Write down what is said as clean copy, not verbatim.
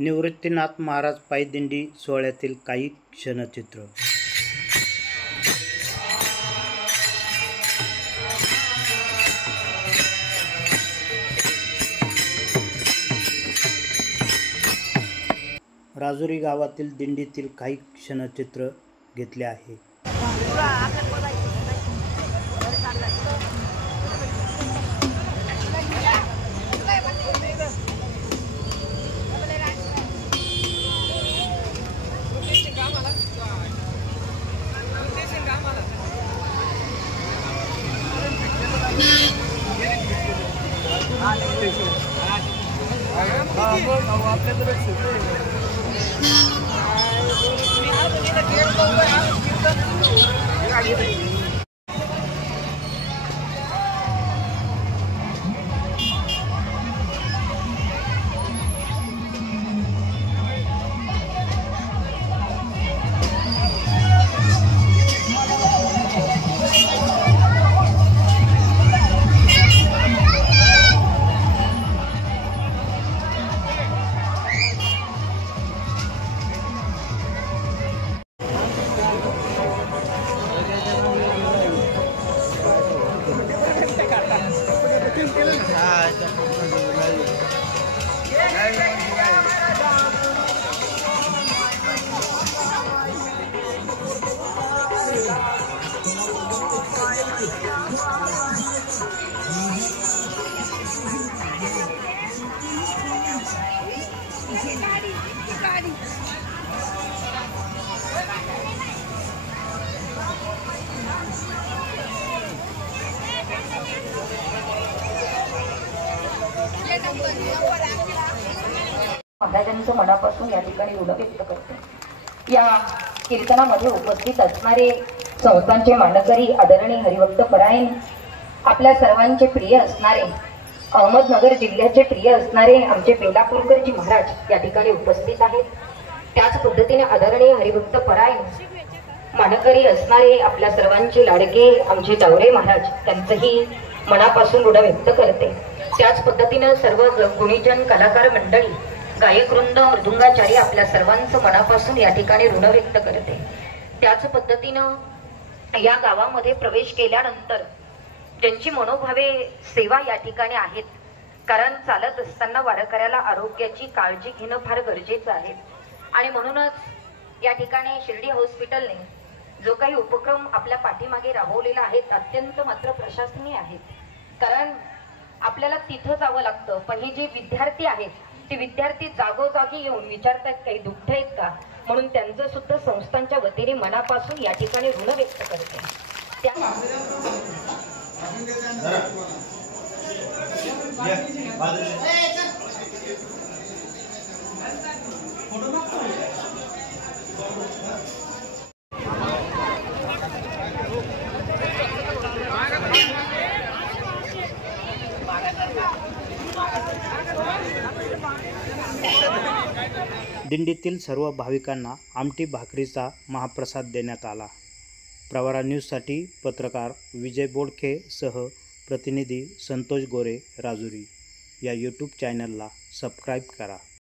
निवृत्तीनाथ महाराज पायी दिंडी सोहळ्यातील काही क्षणचित्र। राजुरी गावातील दिंडीतील काही क्षणचित्र घेतले आहे। महाराजांचं मनापासून या ठिकाणी ऋण व्यक्त करते। या कीर्तनामध्ये उपस्थित असणारे संस्थांचे मानकरी आदरणीय हरिभक्त परायण, आपल्या सर्वांचे प्रिय असणारे, अहमदनगर जिल्ह्याचे प्रिय असणारे आमचे बेलापूरकरजी महाराज या ठिकाणी उपस्थित आहेत। त्याच पद्धतीने आदरणीय हरिभक्त परायण मानकरी असणारे आपल्या सर्वांचे लाडके आमचे जावरे महाराज, त्यांचंही मनापासून ऋण व्यक्त करते। त्याच पद्धतीने सर्व गुणीजन कलाकार मंडळी, गायकवृंद, मृदुंगाचारी आपल्या सर्वांचं मनापासून या ठिकाणी ऋण व्यक्त करते। त्याच पद्धतीनं या गावामध्ये प्रवेश केल्यानंतर ज्यांची मनोभावे सेवा या ठिकाणी आहेत, कारण चालत असताना वारकऱ्याला आरोग्याची काळजी घेणं फार गरजेचं आहे आणि म्हणूनच या ठिकाणी शिर्डी हॉस्पिटलने जो काही उपक्रम आपल्या पाठीमागे राबवलेला आहे अत्यंत मात्र प्रशंसनीय आहे। कारण आपल्याला तिथं जावं लागतं, पण हे जे विद्यार्थी आहेत ते विद्यार्थी जागोजागी येऊन विचारतात काही दुःख आहेत का, म्हणून त्यांचं सुद्धा संस्थांच्या वतीने मनापासून या ठिकाणी ऋण व्यक्त करते। दिंडीतील सर्व भाविकांना आमटी भाकरीचा महाप्रसाद देण्यात आला। प्रवरा न्यूजसाठी पत्रकार विजय बोडखे सह प्रतिनिधी संतोष गोरे, राजुरी। या यूट्यूब चॅनलला सबस्क्राईब करा।